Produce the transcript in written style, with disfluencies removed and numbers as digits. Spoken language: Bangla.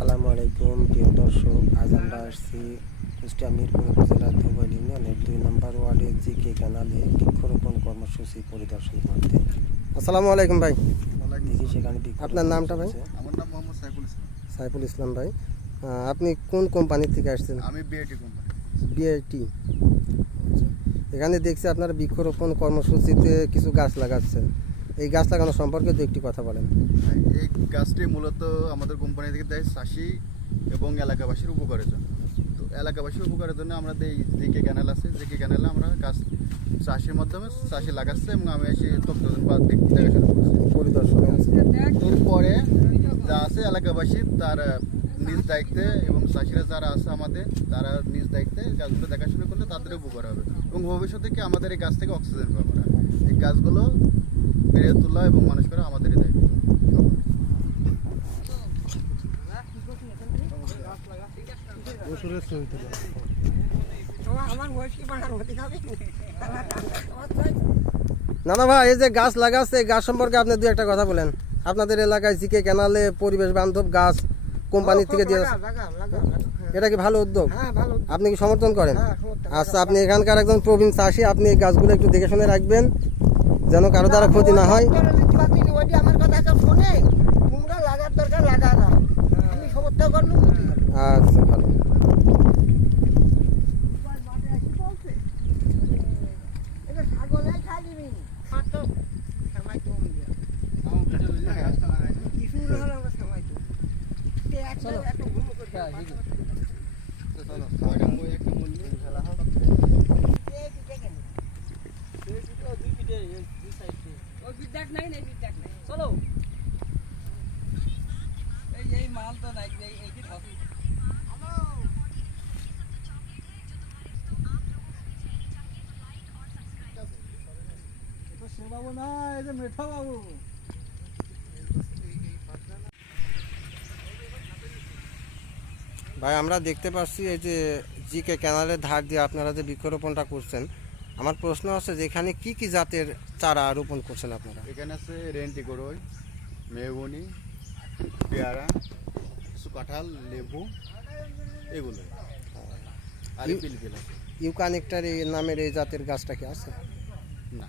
আসসালামু আলাইকুম প্রিয় দর্শক, আজ আমরা আসছি কুষ্টিয়া মিরপুর উপজেলার ধোবাইল ইউনিয়নের 2 নম্বর ওয়ার্ডের জিকে ক্যানালে বৃক্ষরোপণ কর্মসূচি পরিদর্শন করতে। আসসালামু আলাইকুম ভাই। দেখি সেখানে আপনার নামটা ভাই? আমার নাম মোহাম্মদ সাইফুল ইসলাম। সাইফুল ইসলাম ভাই, আপনি কোন কোম্পানি থেকে আসছেন? আমি বিআইটি কোম্পানি। বিআইটি। এখানে দেখছি আপনারা বৃক্ষরোপণ কর্মসূচিতে কিছু গাছ লাগাচ্ছেন। এই গাছ লাগানো সম্পর্কে দু একটি কথা বলেন। এই গাছটি মূলত আমাদের কোম্পানি থেকে দেয় চাষি এবং এলাকাবাসীর উপকারের জন্য। তো এলাকাবাসীর উপকারের জন্য আমাদের এই জিকে ক্যানেল আছে, জিকে ক্যানেলে আমরা গাছ চাষির মাধ্যমে চাষি লাগাচ্ছে এবং আমি এসে তত্ত্বাবধান বা দেখাশোনা করছি, পরিদর্শনে আছে। এরপরে যা আছে এলাকাবাসী তার নিজ দায়িত্বে এবং চাষিরা যারা আছে আমাদের তারা নিজ দায়িত্বে গাছগুলো দেখাশোনা করলে তাদের উপকার হবে এবং ভবিষ্যতে কি আমাদের এই গাছ থেকে অক্সিজেন পাবো আমরা। এই গাছগুলো বেড়ে তোলা এবং মানুষ করা আমাদেরই দায়িত্ব। না ভাই, এই যে গাছ লাগাচ্ছে, এই গাছ সম্পর্কে আপনি দু একটা কথা বলেন। আপনাদের এলাকায় জিকে ক্যানালে পরিবেশ বান্ধব গাছ কোম্পানি থেকে দিয়ে, এটা কি ভালো উদ্যোগ? আপনি কি সমর্থন করেন? আচ্ছা, আপনি এখানকার একজন প্রবীণ চাষি, আপনি এই গাছগুলো একটু দেখে শুনে রাখবেন যেন কারো দ্বারা ক্ষতি না হয়। আচ্ছা, ভালো। বাবু না, এই যে মেঠা বাবু। ভাই, আমরা দেখতে পাচ্ছি এই যে জিকে ক্যানালের ধার দিয়ে আপনারা যে বৃক্ষরোপণটা করছেন, আমার প্রশ্ন আছে যে এখানে কি কি জাতের চারা রোপণ করছেন আপনারা? এখানে আছে রেন্টি গরই, মেহগনি, পেয়ারা, কাঁঠাল, লেবু, এগুলো আর পিলপিল আছে। ইউকানেক্টার এই নামের এই জাতের গাছটা কি আছে? না।